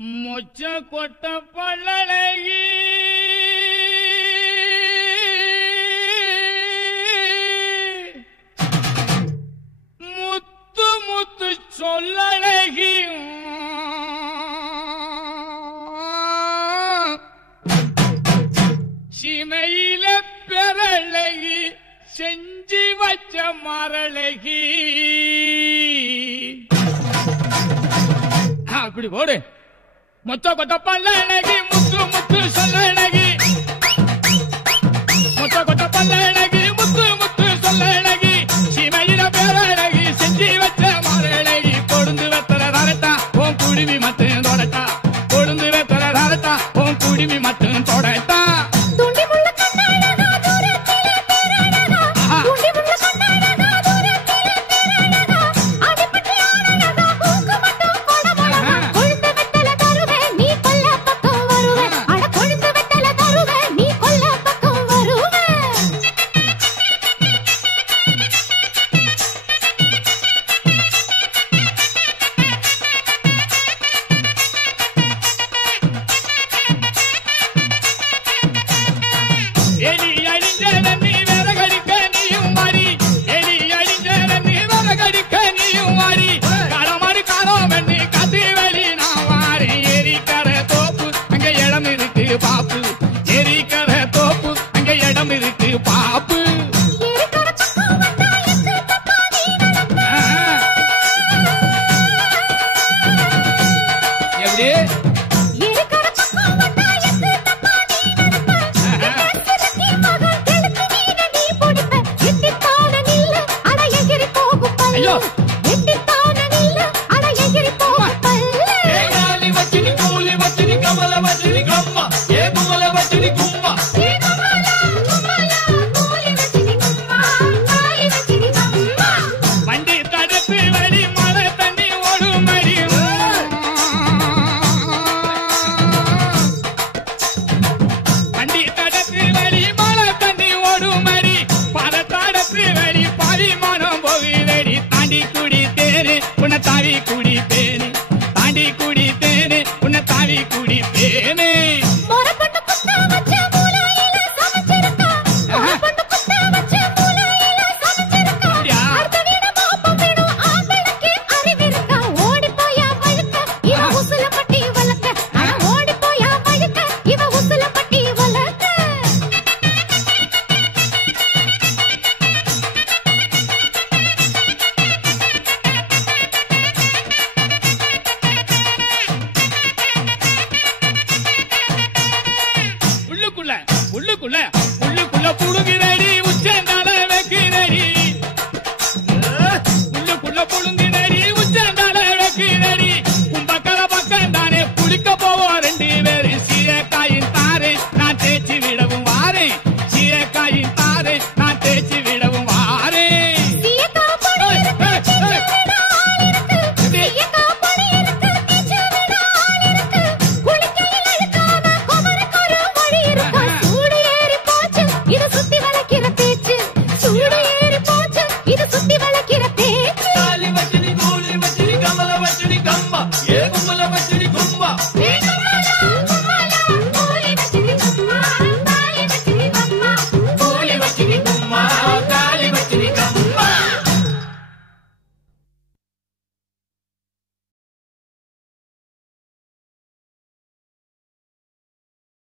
மொச்ச கொட்ட பல்லழகி முத்து முத்து சொல்லழகி சிமையில பெறழகி செஞ்சி வச்ச மரழகி அப்படி போடு மொத்த கொட்ட பல்லழகி முத்து முத்து சொல்லழகி மொத்த கொட்ட பல்லழகி முத்து முத்து சொல்லழகி சிமையில பேரழகி செஞ்சி வச்ச மரழகி கொழுந்து வெத்தல ரரட்டா உன் குடிமி மட்டும் தொடட்டா கொழுந்து வெத்தல ரரட்டா உன் குடிமி மட்டும் தொடட்டா தாவி குடி பேரு